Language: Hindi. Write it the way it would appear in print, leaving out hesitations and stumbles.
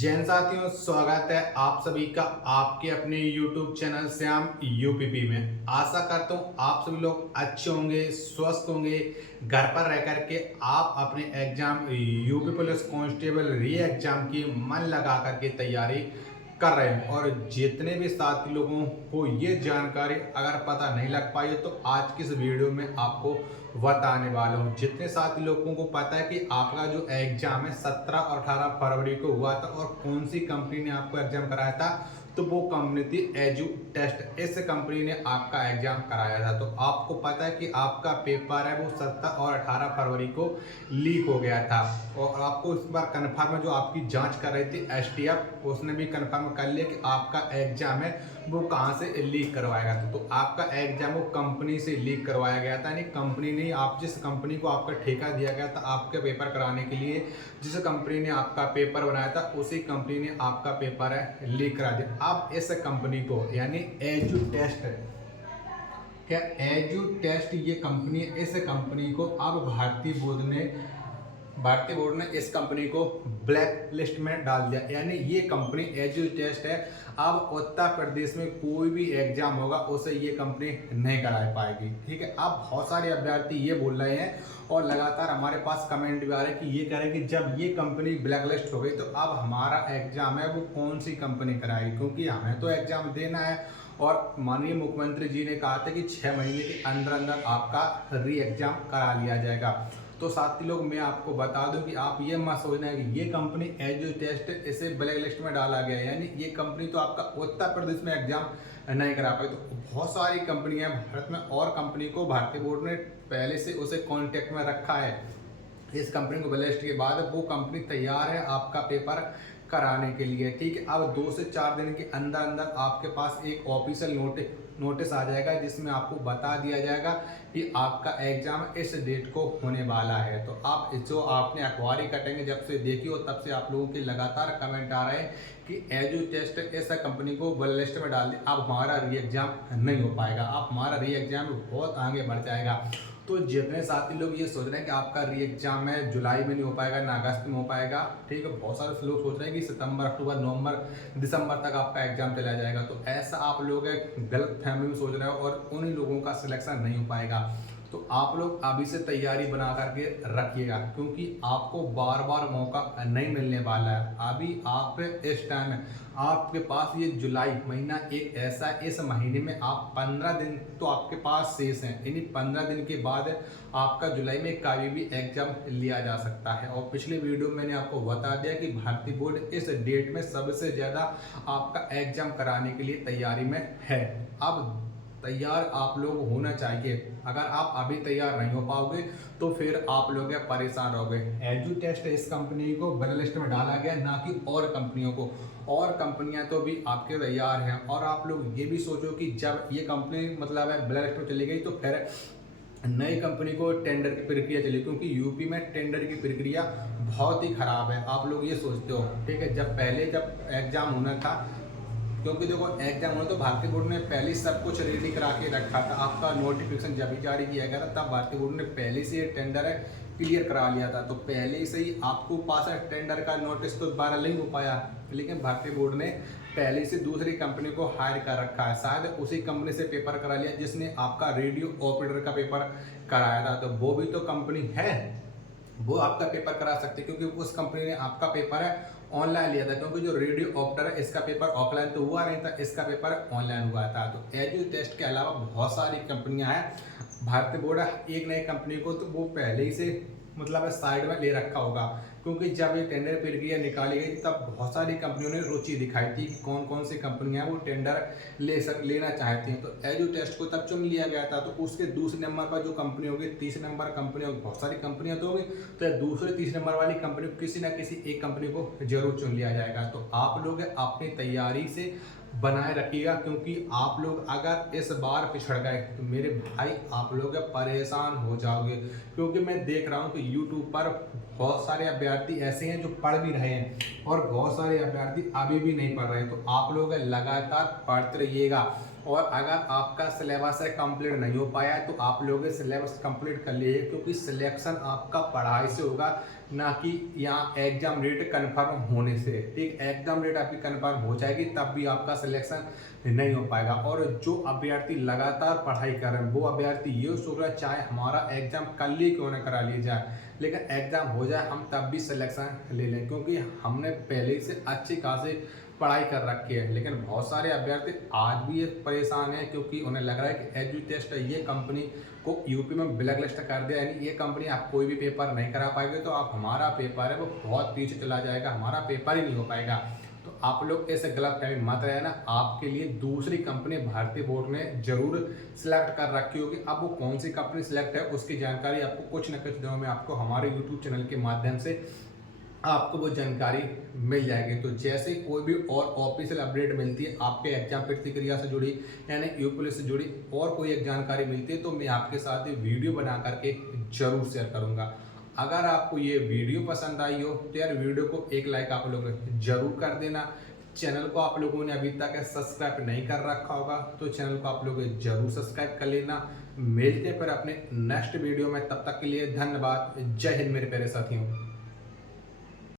जैन साथियों, स्वागत है आप सभी का आपके अपने YouTube चैनल श्याम यूपीपी में। आशा करता हूँ आप सभी लोग अच्छे होंगे, स्वस्थ होंगे। घर पर रह कर के आप अपने एग्जाम यूपी पुलिस कांस्टेबल री एग्जाम की मन लगा करके तैयारी कर रहे हैं। और जितने भी साथी लोगों को ये जानकारी अगर पता नहीं लग पाई तो आज की इस वीडियो में आपको बताने वाला हूँ। जितने साथी लोगों को पता है कि आपका जो एग्जाम है 17 और 18 फरवरी को हुआ था और कौन सी कंपनी ने आपको एग्जाम कराया था, तो वो कंपनी थी एजू टेस्ट। इस कंपनी ने आपका एग्जाम कराया था। तो आपको पता है कि आपका पेपर है वो 17 और 18 फरवरी को लीक हो गया था। और आपको इस बार कन्फर्म जो आपकी जांच कर रही थी एसटीएफ, उसने भी कन्फर्म कर लिया कि आपका एग्जाम है वो कहाँ से लीक करवाया गया था। तो आपका एग्जाम वो कंपनी से लीक करवाया गया था। यानी कंपनी ने, आप जिस कंपनी को आपका ठेका दिया गया था आपके पेपर कराने के लिए, जिस कंपनी ने आपका पेपर बनाया था उसी कंपनी ने आपका पेपर है लीक करा दिया। अब इस कंपनी को यानी एजू टेस्ट, क्या एजू टेस्ट ये कंपनी, इस कंपनी को अब भारतीय बोर्ड ने इस कंपनी को ब्लैक लिस्ट में डाल दिया। यानी ये कंपनी एजू टेस्ट है, अब उत्तर प्रदेश में कोई भी एग्जाम होगा उसे ये कंपनी नहीं करा पाएगी। ठीक है, अब बहुत सारे अभ्यर्थी ये बोल रहे हैं और लगातार हमारे पास कमेंट भी आ रहे हैं कि ये कह रहे हैं कि जब ये कंपनी ब्लैक लिस्ट हो गई तो अब हमारा एग्जाम है वो कौन सी कंपनी कराएगी, क्योंकि हमें तो एग्जाम देना है। और माननीय मुख्यमंत्री जी ने कहा था कि 6 महीने के अंदर अंदर आपका री एग्जाम करा लिया जाएगा। तो साथी लोग, मैं आपको बता दूं कि आप ये मत सोचना है कि ये कंपनी एजू टेस्ट इसे ब्लैक लिस्ट में डाला गया है, यानी ये कंपनी तो आपका उत्तर प्रदेश में एग्जाम नहीं करा पाई। तो बहुत सारी कंपनियां भारत में और कंपनी को भारतीय बोर्ड ने पहले से उसे कॉन्टेक्ट में रखा है। इस कंपनी को ब्लैक लिस्ट के बाद वो कंपनी तैयार है आपका पेपर कराने के लिए। ठीक है, अब 2 से 4 दिन के अंदर अंदर आपके पास एक ऑफिशियल नोटिस आ जाएगा जिसमें आपको बता दिया जाएगा कि आपका एग्जाम इस डेट को होने वाला है। तो आप जो आपने अखबारी कटेंगे जब से देखी हो तब से आप लोगों के लगातार कमेंट आ रहे हैं कि एजू टेस्ट ऐसा कंपनी को ब्लैक लिस्ट में डाल दिया, अब हमारा री एग्जाम नहीं हो पाएगा, अब हमारा री एग्जाम बहुत आगे बढ़ जाएगा। तो जितने साथी लोग ये सोच रहे हैं कि आपका री एग्जाम है जुलाई में नहीं हो पाएगा ना अगस्त में हो पाएगा, ठीक है, बहुत सारे लोग सोच रहे हैं कि सितंबर, अक्टूबर, नवंबर, दिसंबर तक आपका एग्जाम चला जाएगा। तो ऐसा आप लोग गलत फहमी में सोच रहे हो और उन्हीं लोगों का सिलेक्शन नहीं हो पाएगा। तो आप लोग अभी से तैयारी बना करके रखिएगा, क्योंकि आपको बार बार मौका नहीं मिलने वाला है। अभी आप इस टाइम आपके पास ये जुलाई महीना एक ऐसा, इस महीने में आप 15 दिन तो आपके पास शेष हैं। इन्हीं 15 दिन के बाद आपका जुलाई में कभी भी एग्जाम लिया जा सकता है। और पिछले वीडियो में मैंने आपको बता दिया कि भारतीय बोर्ड इस डेट में सबसे ज़्यादा आपका एग्जाम कराने के लिए तैयारी में है। अब तैयार आप लोग होना चाहिए। अगर आप अभी तैयार नहीं हो पाओगे तो फिर आप लोग परेशान रहोगे। एजू टेस्ट इस कंपनी को ब्लैक लिस्ट में डाला गया, ना कि और कंपनियों को। और कंपनियां तो भी आपके तैयार हैं। और आप लोग ये भी सोचो कि जब ये कंपनी मतलब है ब्लैक लिस्ट में चली गई तो फिर नई कंपनी को टेंडर की प्रक्रिया चली, क्योंकि यूपी में टेंडर की प्रक्रिया बहुत ही खराब है। आप लोग ये सोचते हो, ठीक है, जब एग्जाम होना था, क्योंकि देखो एग्जाम होना तो भारतीय बोर्ड ने पहले सब कुछ रेडी करा के रखा था। आपका नोटिफिकेशन जब भी जारी किया गया था तब भारतीय बोर्ड ने पहले से ये टेंडर है क्लियर करा लिया था। तो पहले से ही आपको पास है टेंडर का नोटिस तो 12 नहीं हो पाया, लेकिन भारतीय बोर्ड ने पहले से दूसरी कंपनी को हायर कर रखा है। शायद उसी कंपनी से पेपर करा लिया जिसने आपका रेडियो ऑपरेटर का पेपर कराया था। तो वो भी तो कंपनी है, वो आपका पेपर करा सकते, क्योंकि उस कंपनी ने आपका पेपर है ऑनलाइन लिया था। क्योंकि जो रेडियो ऑपरेटर है इसका पेपर ऑफलाइन तो हुआ नहीं था, इसका पेपर ऑनलाइन हुआ था। तो एजू टेस्ट के अलावा बहुत सारी कंपनियां हैं। भारतीय बोर्ड एक नई कंपनी को तो वो पहले ही से मतलब साइड में ले रखा होगा, क्योंकि जब ये टेंडर प्रक्रिया निकाली गई तब बहुत सारी कंपनियों ने रुचि दिखाई थी कि कौन कौन सी कंपनियां वो टेंडर लेना चाहती हैं। तो एजू टेस्ट को तब चुन लिया गया था। तो उसके दूसरे नंबर पर जो कंपनी होगी, तीसरे नंबर कंपनी होगी, बहुत सारी कंपनियां तो होगी, तो दूसरे तीसरे नंबर वाली कंपनी को किसी न किसी एक कंपनी को जरूर चुन लिया जाएगा। तो आप लोग अपनी तैयारी से बनाए रखिएगा, क्योंकि आप लोग अगर इस बार पिछड़ गए तो मेरे भाई आप लोग परेशान हो जाओगे। क्योंकि मैं देख रहा हूँ कि यूट्यूब पर बहुत सारे अभ्यर्थी ऐसे हैं जो पढ़ भी रहे हैं और बहुत सारे अभ्यर्थी अभी भी नहीं पढ़ रहे हैं। तो आप लोग लगातार पढ़ते रहिएगा। और अगर आपका सिलेबस कंप्लीट नहीं हो पाया है तो आप लोग सिलेबस कंप्लीट कर लीजिए, क्योंकि सिलेक्शन आपका पढ़ाई से होगा, ना कि यहाँ एग्जाम डेट कन्फर्म होने से। ठीक, एग्जाम डेट आपकी कन्फर्म हो जाएगी तब भी आपका सिलेक्शन नहीं हो पाएगा। और जो अभ्यर्थी लगातार पढ़ाई कर रहे हैं वो अभ्यर्थी ये सोच रहा है चाहे हमारा एग्जाम कल ही क्यों ना करा लिया जाए, लेकिन एग्जाम हो जाए हम तब भी सिलेक्शन ले लें, क्योंकि हमने पहले से अच्छी खासी पढ़ाई कर रखी है। लेकिन बहुत सारे अभ्यर्थी आज भी ये परेशान हैं, क्योंकि उन्हें लग रहा है कि एजू टेस्ट ये कंपनी को यूपी में ब्लैक लिस्ट कर दिया, यानी ये कंपनी आप कोई भी पेपर नहीं करा पाएंगे, तो आप हमारा पेपर है वो बहुत पीछे चला जाएगा, हमारा पेपर ही नहीं हो पाएगा। तो आप लोग ऐसे गलतफहमी मत रहना। आपके लिए दूसरी कंपनी भारतीय बोर्ड ने जरूर सिलेक्ट कर रखी होगी। अब वो कौन सी कंपनी सिलेक्ट है उसकी जानकारी आपको कुछ न कुछ दिनों में आपको हमारे यूट्यूब चैनल के माध्यम से आपको वो जानकारी मिल जाएगी। तो जैसे कोई भी और ऑफिशियल अपडेट मिलती है आपके एग्जाम प्रतिक्रिया से जुड़ी, यानी यू पुलिस से जुड़ी और कोई एक जानकारी मिलती है, तो मैं आपके साथ ये वीडियो बना करके जरूर शेयर करूंगा। अगर आपको ये वीडियो पसंद आई हो तो यार वीडियो को एक लाइक आप लोग जरूर कर देना। चैनल को आप लोगों ने अभी तक सब्सक्राइब नहीं कर रखा होगा तो चैनल को आप लोग जरूर सब्सक्राइब कर लेना। मिलते हैं फिर अपने नेक्स्ट वीडियो में, तब तक के लिए धन्यवाद। जय हिंद मेरे प्यारे साथियों।